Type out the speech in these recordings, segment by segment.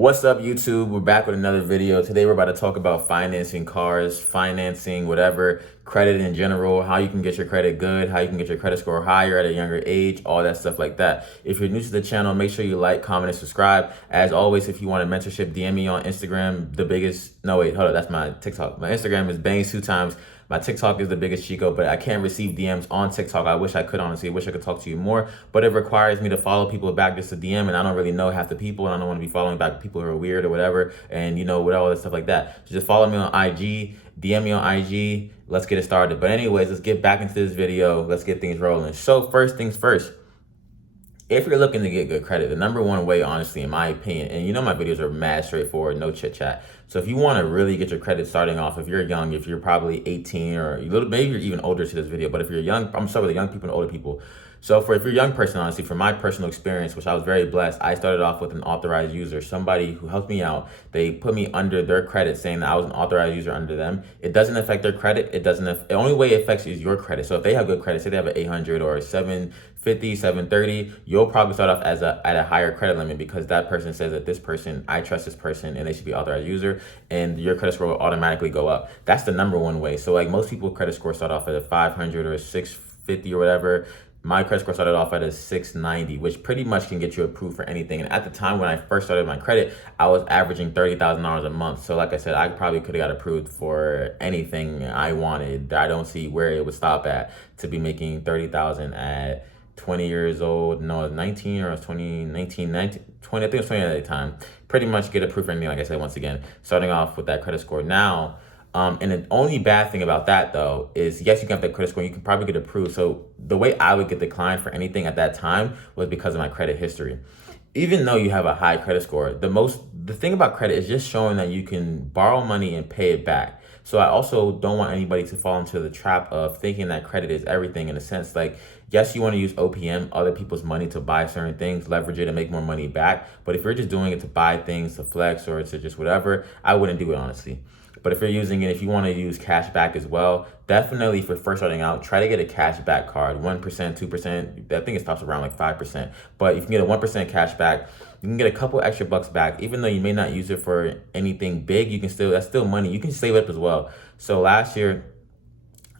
What's up, YouTube? We're back with another video. Today we're about to talk about financing cars, financing, whatever, credit in general, how you can get your credit good, how you can get your credit score higher at a younger age, all that stuff like that. If you're new to the channel, make sure you like, comment, and subscribe. As always, if you want a mentorship, DM me on Instagram. That's my TikTok. My Instagram is Bangs2times. My TikTok is the biggest Chico, but I can't receive DMs on TikTok. I wish I could, honestly. I wish I could talk to you more, but it requires me to follow people back just to DM, and I don't really know half the people, and I don't want to be following back people who are weird or whatever, and with all that stuff like that. So just follow me on IG, DM me on IG. Let's get it started. But anyways, let's get back into this video. Let's get things rolling. So first things first. If you're looking to get good credit, the number one way, honestly, in my opinion, and my videos are mad straightforward, no chit chat. So if you want to really get your credit starting off, if you're young, if you're probably 18 or maybe you're even older to this video, but if you're young, I'm starting with the young people and older people. So if you're a young person, honestly, from my personal experience, which I was very blessed, I started off with an authorized user, somebody who helped me out. They put me under their credit, saying that I was an authorized user under them. It doesn't affect their credit. The only way it affects is your credit. So if they have good credit, say they have an 800 or a 750, 730, you'll probably start off at a higher credit limit because that person says that this person, I trust this person and they should be authorized user, and your credit score will automatically go up. That's the number one way. So like most people, credit score start off at a 500 or a 650 or whatever. My credit score started off at a 690, which pretty much can get you approved for anything. And at the time when I first started my credit, I was averaging $30,000 a month. So like I said, I probably could have got approved for anything I wanted. I don't see where it would stop at to be making $30,000 at 20 years old. No, I was 19 or I was 20, 19, 19, 20. I think it was 20 at the time. Pretty much get approved for anything, like I said, once again, starting off with that credit score. Now, and the only bad thing about that, though, is yes, you can have that credit score, you can probably get approved. So the way I would get declined for anything at that time was because of my credit history. Even though you have a high credit score, the thing about credit is just showing that you can borrow money and pay it back. So I also don't want anybody to fall into the trap of thinking that credit is everything, in a sense. Like, yes, you want to use OPM, other people's money, to buy certain things, leverage it and make more money back. But if you're just doing it to buy things, to flex, or to just whatever, I wouldn't do it, honestly. But if you're using it, if you want to use cash back as well, definitely, if you're first starting out, try to get a cash back card, 1%, 2%. I think it stops around like 5%. But if you can get a 1% cash back, you can get a couple extra bucks back. Even though you may not use it for anything big, that's still money. You can save it up as well. So last year,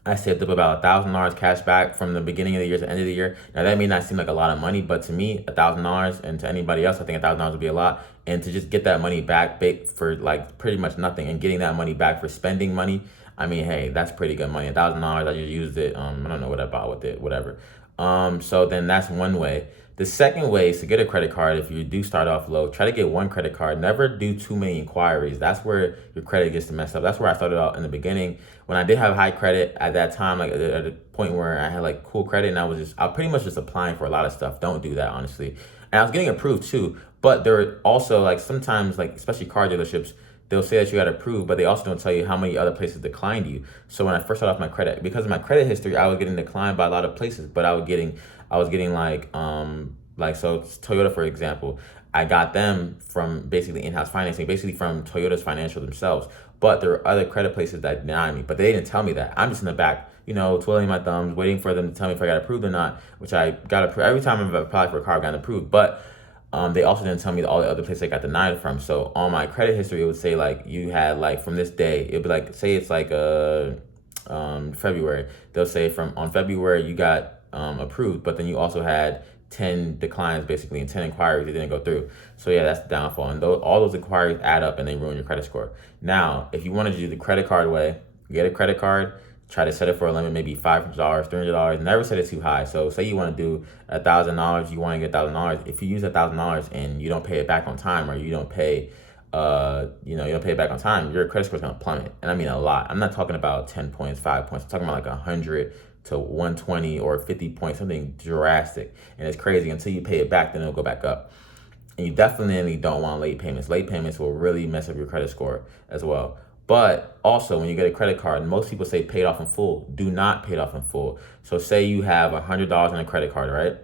I saved up about $1,000 cash back from the beginning of the year to the end of the year. Now that may not seem like a lot of money, but to me, $1,000, and to anybody else, I think $1,000 would be a lot. And to just get that money back for like pretty much nothing, and getting that money back for spending money, I mean, hey, that's pretty good money. $1,000, I just used it. I don't know what I bought with it, whatever. So then that's one way. The second way is to get a credit card. If you do start off low, try to get one credit card. Never do too many inquiries. That's where your credit gets to mess up. That's where I started out in the beginning. When I did have high credit at that time, like at a point where I had like cool credit, and I was pretty much just applying for a lot of stuff. Don't do that, honestly. And I was getting approved too. But there are also, like, sometimes, like, especially car dealerships, they'll say that you got approved, but they also don't tell you how many other places declined you. So when I first started off my credit, because of my credit history, I was getting declined by a lot of places, but I was getting so Toyota, for example, I got them from basically in-house financing, basically from Toyota's financial themselves. But there are other credit places that denied me, but they didn't tell me that. I'm just in the back, twiddling my thumbs, waiting for them to tell me if I got approved or not, which I got approved. Every time I've applied for a car, I got approved. But they also didn't tell me all the other places I got denied from. So on my credit history, it would say like you had, like, from this day, it'd be like, say it's like February. They'll say on February you got approved, but then you also had 10 declines basically, and 10 inquiries that didn't go through. So yeah, that's the downfall. And all those inquiries add up and they ruin your credit score. Now, if you want to do the credit card way, get a credit card. Try to set it for a limit, maybe $500, $300. Never set it too high. So say you want to do $1,000, you want to get $1,000. If you use $1,000 and you don't pay it back on time, or you don't pay, you don't pay it back on time, your credit score is gonna plummet. And I mean a lot. I'm not talking about 10 points, 5 points. I'm talking about like 100 to 120 or 50 points, something drastic. And it's crazy. Until you pay it back, then it'll go back up. And you definitely don't want late payments. Late payments will really mess up your credit score as well. But also, when you get a credit card, most people say pay it off in full. Do not pay it off in full. So say you have $100 on a credit card, right?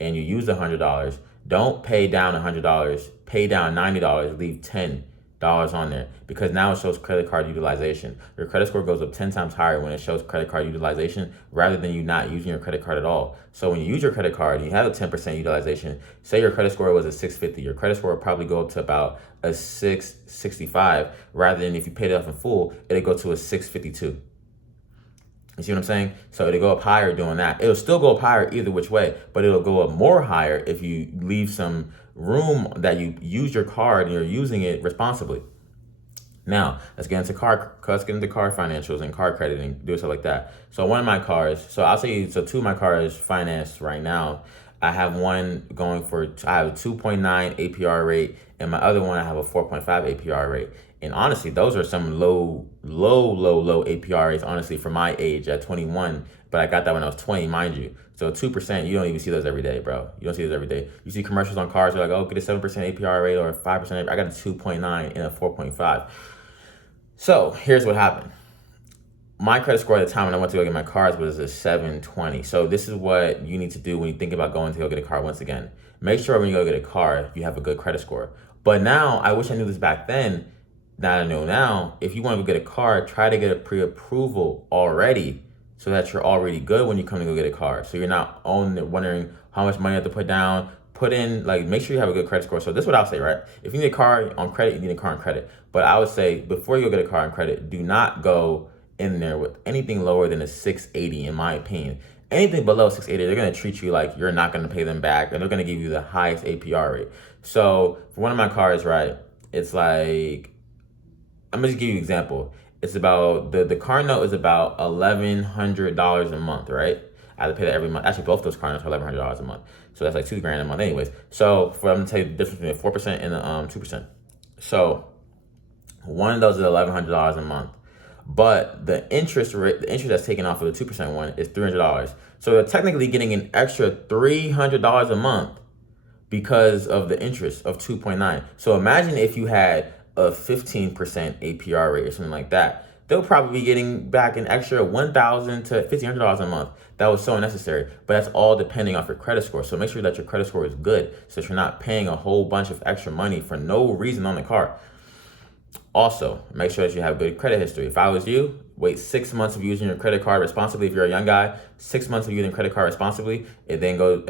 And you use $100. Don't pay down $100. Pay down $90. Leave 10 on there, because now it shows credit card utilization. Your credit score goes up 10 times higher when it shows credit card utilization rather than you not using your credit card at all. So when you use your credit card and you have a 10% utilization, say your credit score was a 650, your credit score will probably go up to about a 665, rather than if you paid it off in full, it'll go to a 652. You see what I'm saying? So it'll go up higher doing that. It'll still go up higher either which way, but it'll go up more higher if you leave some room that you use your card and you're using it responsibly. Now, let's get into car financials and car credit and do stuff like that. So one of my cars, two of my cars financed right now. I have one going for, I have a 2.9 APR rate, and my other one I have a 4.5 APR rate. And honestly, those are some low APR rates, honestly, for my age at 21. But I got that when I was 20, mind you. So 2%, you don't even see those every day, bro. You don't see those every day. You see commercials on cars, they're like, oh, get a 7% APR rate or a 5%. I got a 2.9 and a 4.5. So here's what happened. My credit score at the time when I went to go get my cars was a 720. So this is what you need to do when you think about going to go get a car. Once again, make sure when you go get a car, you have a good credit score. But now, I wish I knew this back then. That I know now, if you want to go get a car, try to get a pre-approval already so that you're already good when you come to go get a car. So you're not wondering how much money you have to put down. Put in, make sure you have a good credit score. So this is what I'll say, right? If you need a car on credit, you need a car on credit. But I would say before you go get a car on credit, do not go in there with anything lower than a 680, in my opinion. Anything below 680, they're going to treat you like you're not going to pay them back, and they're going to give you the highest APR rate. So for one of my cars, right, it's like, I'm going to give you an example. It's about, the car note is about $1,100 a month, right? I have to pay that every month. Actually, both those car notes are $1,100 a month. So that's like $2,000 a month anyways. So I'm going to tell you the difference between the 4% and the 2%. So one of those is $1,100 a month. But the interest that's taken off of the 2% one is $300. So they're technically getting an extra $300 a month because of the interest of 2.9. So imagine if you had a 15% APR rate or something like that. They'll probably be getting back an extra $1,000 to $1,500 a month. That was so unnecessary, but that's all depending off your credit score. So make sure that your credit score is good so that you're not paying a whole bunch of extra money for no reason on the car. Also, make sure that you have good credit history. If I was you, wait 6 months of using your credit card responsibly. If you're a young guy, 6 months of using credit card responsibly, and then go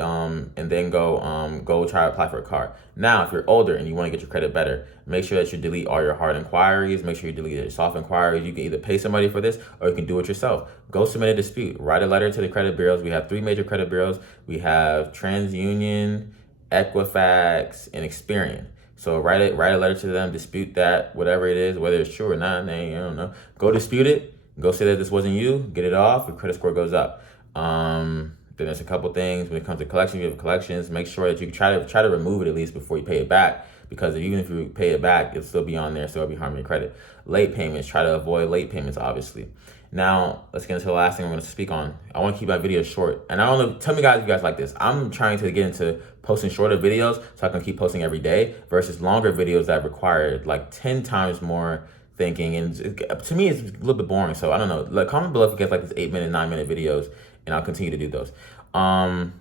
try to apply for a car. Now, if you're older and you want to get your credit better, make sure that you delete all your hard inquiries. Make sure you delete your soft inquiries. You can either pay somebody for this or you can do it yourself. Go submit a dispute. Write a letter to the credit bureaus. We have 3 major credit bureaus. We have TransUnion, Equifax, and Experian. So write a letter to them, dispute that, whatever it is, whether it's true or not, I don't know. Go dispute it, go say that this wasn't you, get it off, your credit score goes up. Then there's a couple things when it comes to collections. You have collections, make sure that you try to remove it at least before you pay it back, because even if you pay it back, it'll still be on there, so it'll be harming your credit. Late payments, try to avoid late payments, obviously. Now, let's get into the last thing I'm going to speak on. I want to keep my videos short. And I don't know, tell me guys if you guys like this. I'm trying to get into posting shorter videos so I can keep posting every day versus longer videos that require like 10 times more thinking. And to me, it's a little bit boring. So I don't know. Comment below if you guys like this 8-minute, 9-minute videos, and I'll continue to do those. And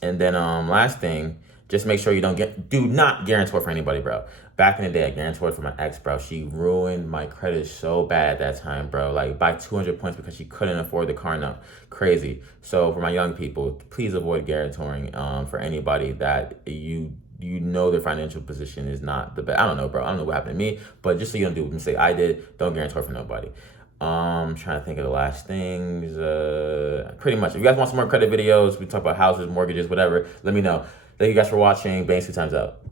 then last thing, just make sure you do not guarantor for anybody, bro. Back in the day, I guarantored for my ex, bro. She ruined my credit so bad at that time, bro. Like by 200 points because she couldn't afford the car note. Crazy. So for my young people, please avoid guarantoring for anybody that you know their financial position is not the best. I don't know, bro. I don't know what happened to me, but just so you don't do what mistake I did, don't guarantor for nobody. I'm trying to think of the last things. Pretty much. If you guys want some more credit videos, we talk about houses, mortgages, whatever, let me know. Thank you guys for watching. Banks, 2 times out.